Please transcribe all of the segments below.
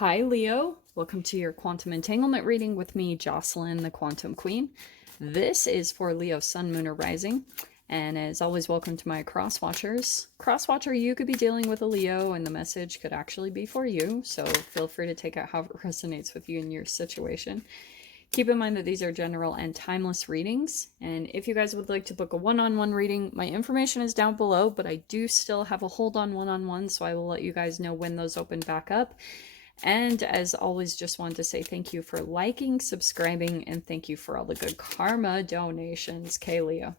Hi, Leo. Welcome to your quantum entanglement reading with me, Jocelyn, the Quantum Queen. This is for Leo, Sun, Moon, or Rising. And as always, welcome to my cross watchers. Cross watcher, you could be dealing with a Leo, and the message could actually be for you. So feel free to take out how it resonates with you in your situation. Keep in mind that these are general and timeless readings. And if you guys would like to book a one-on-one reading, my information is down below, but I do still have a hold on one-on-one, so I will let you guys know when those open back up. And as always, just wanted to say thank you for liking, subscribing, and thank you for all the good karma donations, Leo.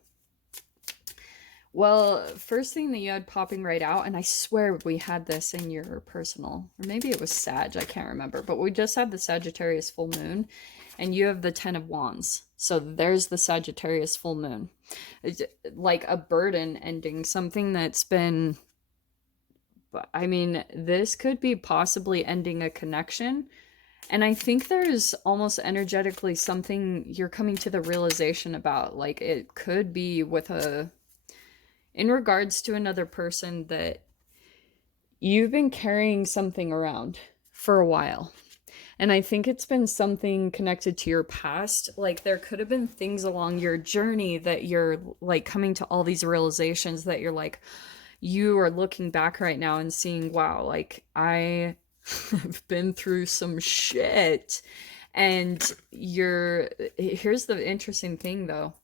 Well, first thing that you had popping right out, and I swear we had this in your personal, or maybe it was Sag, I can't remember, but we just had the Sagittarius full moon, and you have the Ten of Wands. So there's the Sagittarius full moon. It's like a burden ending, something that's been... I mean, this could be possibly ending a connection. And I think there's almost energetically something you're coming to the realization about. Like, it could be with in regards to another person that you've been carrying something around for a while. And I think it's been something connected to your past. Like, there could have been things along your journey that you're, like, coming to all these realizations that you're like... You are looking back right now and seeing, wow, like, I have been through some shit. And here's the interesting thing though.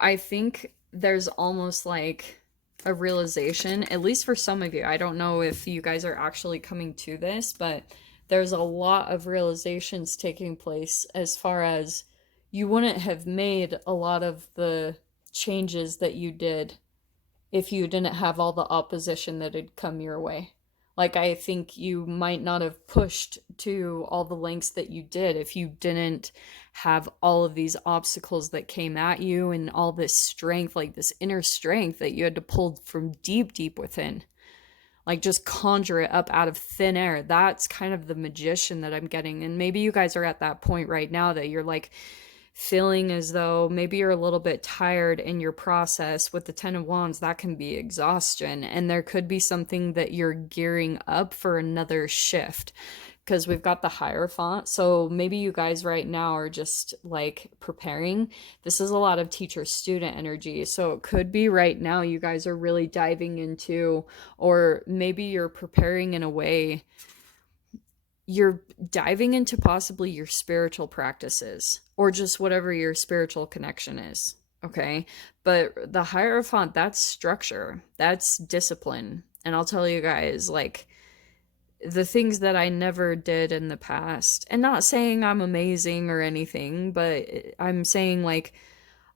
I think there's almost like a realization, at least for some of you. I don't know if you guys are actually coming to this, but there's a lot of realizations taking place as far as you wouldn't have made a lot of the changes that you did if you didn't have all the opposition that had come your way. Like, I think you might not have pushed to all the lengths that you did if you didn't have all of these obstacles that came at you and all this strength, like this inner strength that you had to pull from deep, deep within. Like, just conjure it up out of thin air. That's kind of the magician that I'm getting. And maybe you guys are at that point right now that you're like, feeling as though maybe you're a little bit tired in your process. With the Ten of Wands, that can be exhaustion, and there could be something that you're gearing up for another shift, because we've got the Hierophant. So maybe you guys right now are just like preparing. This is a lot of teacher-student energy, so it could be right now you guys are really diving into, or maybe you're preparing in a way you're diving into possibly your spiritual practices or just whatever your spiritual connection is. Okay. But the Hierophant, that's structure, that's discipline. And I'll tell you guys, like, the things that I never did in the past, and not saying I'm amazing or anything, but I'm saying, like,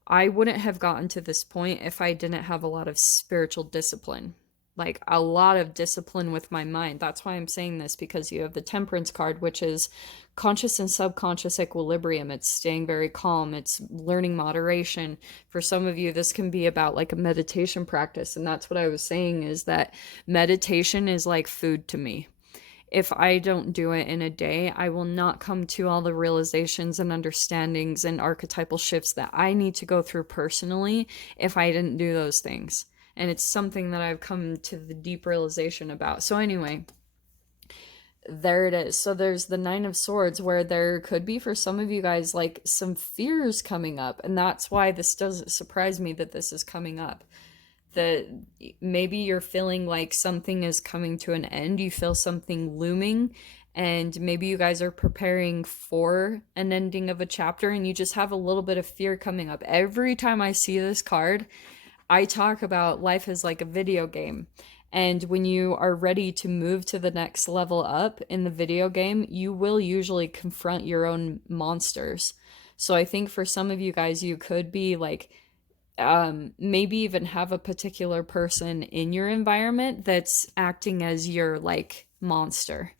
I wouldn't have gotten to this point if I didn't have a lot of spiritual discipline. Like, a lot of discipline with my mind. That's why I'm saying this, because you have the Temperance card, which is conscious and subconscious equilibrium. It's staying very calm. It's learning moderation. For some of you, this can be about like a meditation practice. And that's what I was saying, is that meditation is like food to me. If I don't do it in a day, I will not come to all the realizations and understandings and archetypal shifts that I need to go through personally if I didn't do those things. And it's something that I've come to the deep realization about. So anyway, there it is. So there's the Nine of Swords, where there could be for some of you guys like some fears coming up. And that's why this doesn't surprise me that this is coming up. That maybe you're feeling like something is coming to an end. You feel something looming. And maybe you guys are preparing for an ending of a chapter, and you just have a little bit of fear coming up. Every time I see this card, I talk about life as like a video game. And when you are ready to move to the next level up in the video game, you will usually confront your own monsters. So I think for some of you guys, you could be like, maybe even have a particular person in your environment that's acting as your like monster.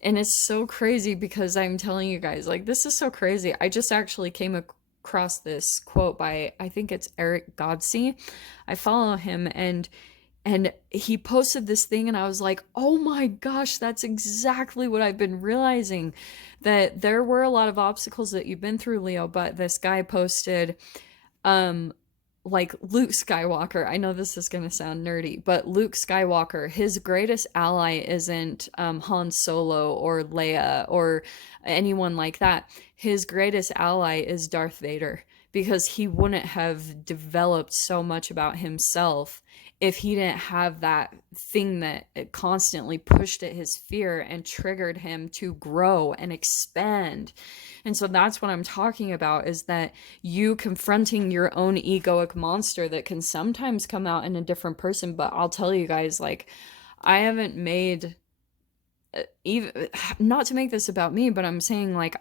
And it's so crazy, because I'm telling you guys, like, this is so crazy. I just actually came across this quote by, I think it's Eric Godsey. I follow him, and he posted this thing, and I was like, oh my gosh, that's exactly what I've been realizing, that there were a lot of obstacles that you've been through, Leo. But this guy posted, like Luke Skywalker, I know this is going to sound nerdy, but Luke Skywalker, his greatest ally isn't Han Solo or Leia or anyone like that. His greatest ally is Darth Vader, because he wouldn't have developed so much about himself if he didn't have that thing that it constantly pushed at his fear and triggered him to grow and expand. And so that's what I'm talking about, is that you confronting your own egoic monster that can sometimes come out in a different person. But I'll tell you guys, like, I haven't made, even, not to make this about me, but I'm saying, like,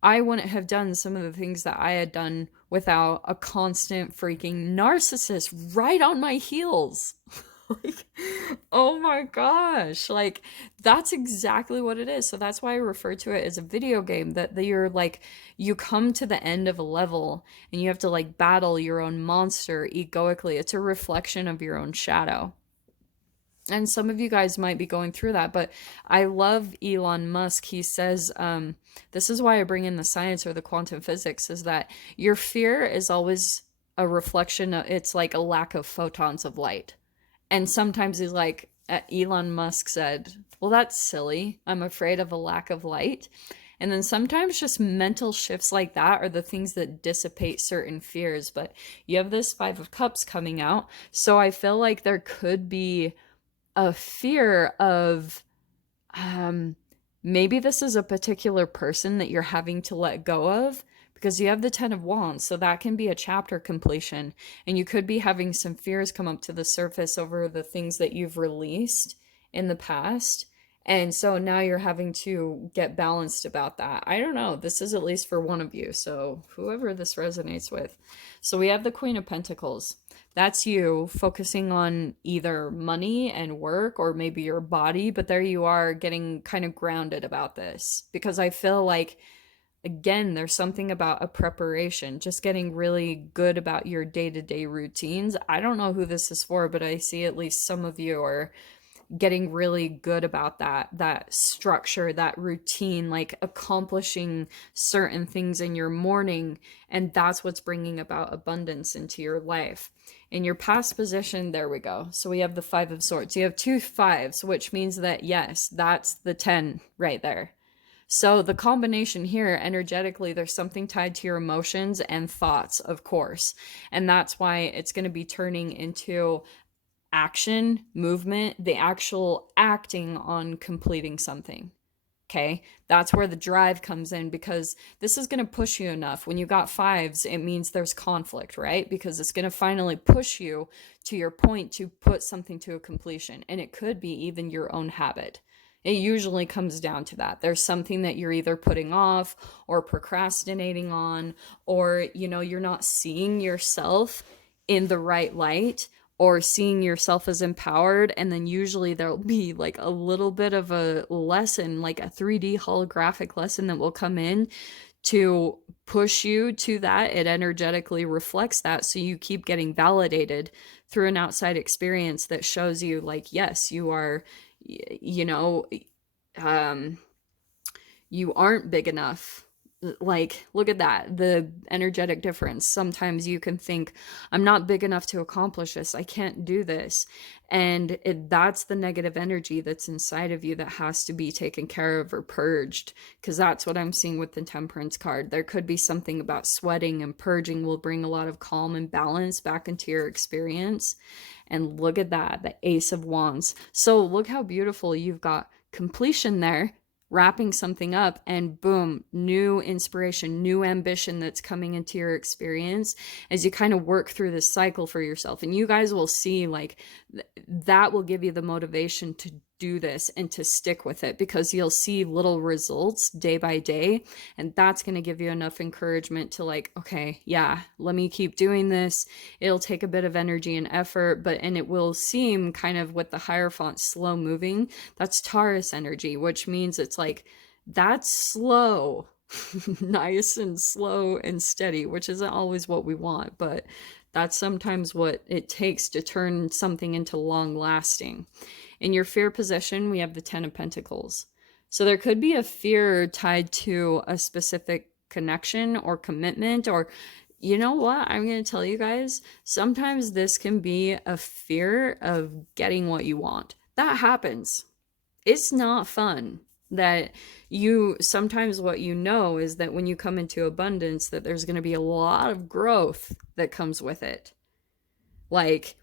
I wouldn't have done some of the things that I had done without a constant freaking narcissist right on my heels. Like, oh my gosh, like, that's exactly what it is. So that's why I refer to it as a video game, that you're like, you come to the end of a level and you have to like battle your own monster egoically. It's a reflection of your own shadow. And some of you guys might be going through that, but I love Elon Musk. He says, this is why I bring in the science or the quantum physics, is that your fear is always a reflection of, it's like a lack of photons of light. And sometimes he's like, Elon Musk said, well, that's silly. I'm afraid of a lack of light. And then sometimes just mental shifts like that are the things that dissipate certain fears. But you have this Five of Cups coming out. So I feel like there could be a fear of maybe this is a particular person that you're having to let go of, because you have the Ten of Wands, so that can be a chapter completion, and you could be having some fears come up to the surface over the things that you've released in the past. And so now you're having to get balanced about that. I don't know. This is at least for one of you. So whoever this resonates with. So we have the Queen of Pentacles. That's you focusing on either money and work or maybe your body. But there you are getting kind of grounded about this, because I feel like, again, there's something about a preparation, just getting really good about your day-to-day routines. I don't know who this is for, but I see at least some of you are getting really good about that structure, that routine, like accomplishing certain things in your morning, and that's what's bringing about abundance into your life. In your past position, there we go. So we have the Five of Swords. You have two fives, which means that yes, that's the 10 right there. So the combination here, energetically, there's something tied to your emotions and thoughts, of course, and that's why it's going to be turning into action, movement, the actual acting on completing something. Okay, that's where the drive comes in, because this is going to push you enough. When you got fives, it means there's conflict, right? Because it's going to finally push you to your point to put something to a completion. And it could be even your own habit. It usually comes down to that. There's something that you're either putting off or procrastinating on, or, you know, you're not seeing yourself in the right light, or seeing yourself as empowered. And then usually there'll be like a little bit of a lesson, like a 3D holographic lesson that will come in to push you to that. It energetically reflects that, so you keep getting validated through an outside experience that shows you like, yes, you are, you know, you aren't big enough. Like, look at that, the energetic difference. Sometimes you can think, I'm not big enough to accomplish this, I can't do this, and that's the negative energy that's inside of you that has to be taken care of or purged, because that's what I'm seeing with the Temperance card. There could be something about sweating, and purging will bring a lot of calm and balance back into your experience. And look at that, the Ace of Wands. So look how beautiful, you've got completion there, wrapping something up, and boom, new inspiration, new ambition that's coming into your experience as you kind of work through this cycle for yourself. And you guys will see, like, that will give you the motivation to do this and to stick with it, because you'll see little results day by day, and that's going to give you enough encouragement to like, okay, yeah, let me keep doing this. It'll take a bit of energy and effort, and it will seem kind of, with the Hierophant, slow moving. That's Taurus energy, which means it's like, that's slow. Nice and slow and steady, which isn't always what we want, but that's sometimes what it takes to turn something into long lasting. In your fear position, we have the Ten of Pentacles. So there could be a fear tied to a specific connection or commitment, or You know what? I'm going to tell you guys, sometimes this can be a fear of getting what you want. That happens. It's not fun. That you sometimes what you know is that when you come into abundance, that there's going to be a lot of growth that comes with it. Like,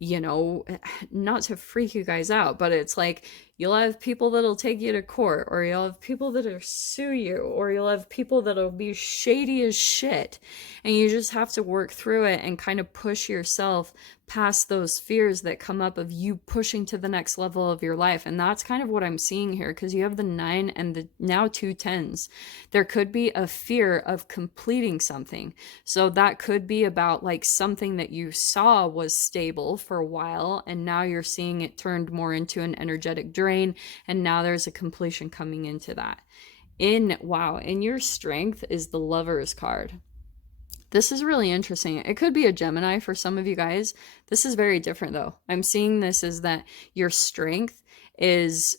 you know, not to freak you guys out, but it's like you'll have people that'll take you to court, or you'll have people that'll sue you, or you'll have people that'll be shady as shit. And you just have to work through it and kind of push yourself past those fears that come up of you pushing to the next level of your life. And that's kind of what I'm seeing here, because you have the 9 and the now 2 10s. There could be a fear of completing something. So that could be about like something that you saw was stable for a while, and now you're seeing it turned more into an energetic drain, and now there's a completion coming into that. In your strength is the Lover's card. This is really interesting. It could be a Gemini for some of you guys. This is very different though. I'm seeing this as that your strength is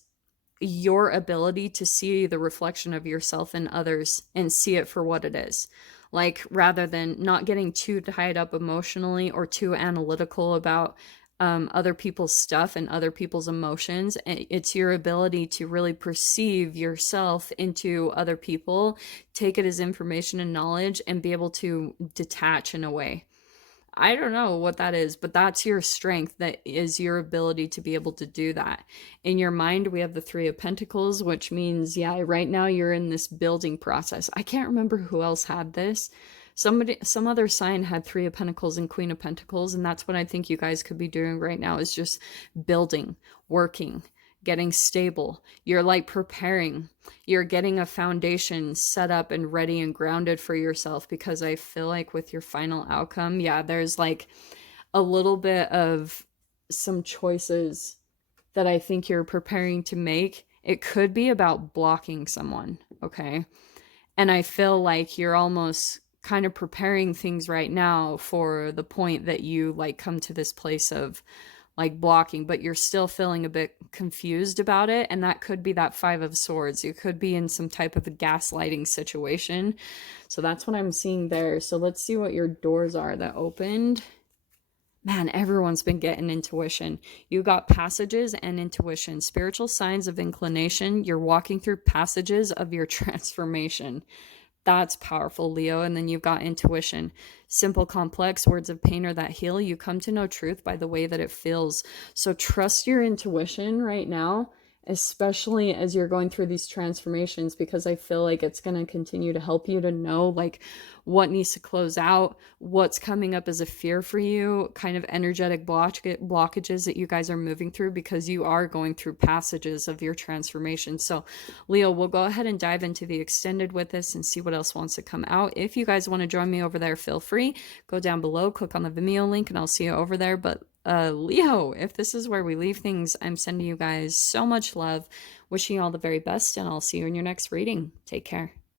your ability to see the reflection of yourself in others and see it for what it is. Like, rather than not getting too tied up emotionally or too analytical about other people's stuff and other people's emotions. It's your ability to really perceive yourself into other people, take it as information and knowledge, and be able to detach in a way. I don't know what that is, but that's your strength. That is your ability to be able to do that. In your mind, we have the 3 of Pentacles, which means, yeah, right now you're in this building process. I can't remember who else had this. Some other sign had 3 of Pentacles and Queen of Pentacles, and that's what I think you guys could be doing right now, is just building, working, getting stable. You're like preparing. You're getting a foundation set up and ready and grounded for yourself, because I feel like with your final outcome, yeah, there's like a little bit of some choices that I think you're preparing to make. It could be about blocking someone, okay? And I feel like you're almost kind of preparing things right now for the point that you like come to this place of like blocking, but you're still feeling a bit confused about it. And that could be that 5 of Swords. You could be in some type of a gaslighting situation. So that's what I'm seeing there. So let's see what your doors are that opened. Man, everyone's been getting intuition. You got passages and intuition, spiritual signs of inclination. You're walking through passages of your transformation. That's powerful, Leo. And then you've got intuition. Simple, complex, words of pain or that heal. You come to know truth by the way that it feels. So trust your intuition right now, especially as you're going through these transformations, because I feel like it's going to continue to help you to know like what needs to close out, what's coming up as a fear for you, kind of energetic blockages that you guys are moving through, because you are going through passages of your transformation. So Leo, we'll go ahead and dive into the extended with this and see what else wants to come out. If you guys want to join me over there, feel free. Go down below, click on the Vimeo link, and I'll see you over there. But Leo, if this is where we leave things, I'm sending you guys so much love, wishing you all the very best, and I'll see you in your next reading. Take care.